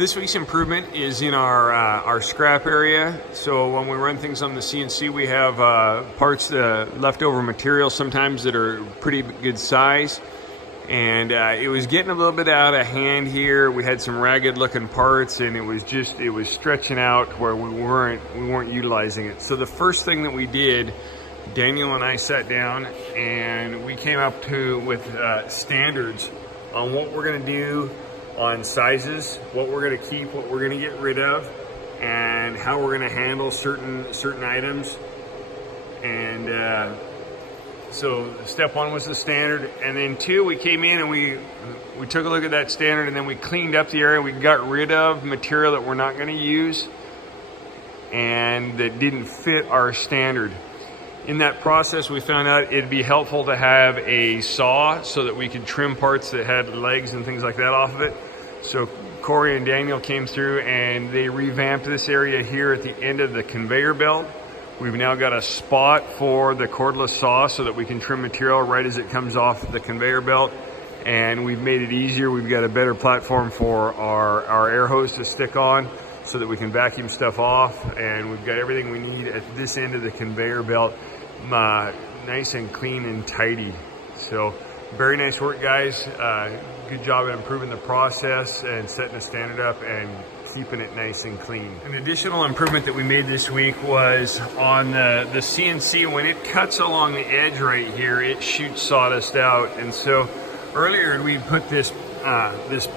This week's improvement is in our scrap area. So when we run things on the CNC, we have parts, leftover material sometimes that are pretty good size. And it was getting a little bit out of hand here. We had some ragged looking parts, and it was stretching out where we weren't utilizing it. So the first thing that we did, Daniel and I sat down and we came up with standards on what we're gonna do on sizes, what we're gonna keep, what we're gonna get rid of, and how we're gonna handle certain items. And so step one was the standard, and then two, we came in and we took a look at that standard, and then we cleaned up the area. We got rid of material that we're not gonna use and that didn't fit our standard. In that process, we found out it'd be helpful to have a saw so that we could trim parts that had legs and things like that off of it. So Corey and Daniel came through and they revamped this area here at the end of the conveyor belt. We've now got a spot for the cordless saw so that we can trim material right as it comes off the conveyor belt. And we've made it easier. We've got a better platform for our air hose to stick on so that we can vacuum stuff off. And we've got everything we need at this end of the conveyor belt, nice and clean and tidy. So very nice work, guys. Good job at improving the process and setting the standard up and keeping it nice and clean. An additional improvement that we made this week was on the CNC. When it cuts along the edge right here, it shoots sawdust out. And so earlier we put this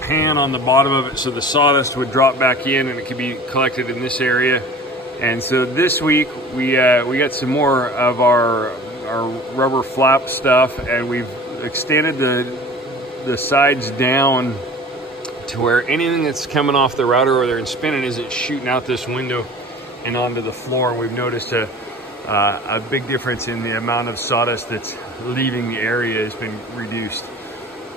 pan on the bottom of it so the sawdust would drop back in and it could be collected in this area. And so this week we got some more of our rubber flap stuff, and we've extended the sides down to where anything that's coming off the router or they're spinning isn't shooting out this window and onto the floor. We've noticed a big difference in the amount of sawdust that's leaving the area has been reduced.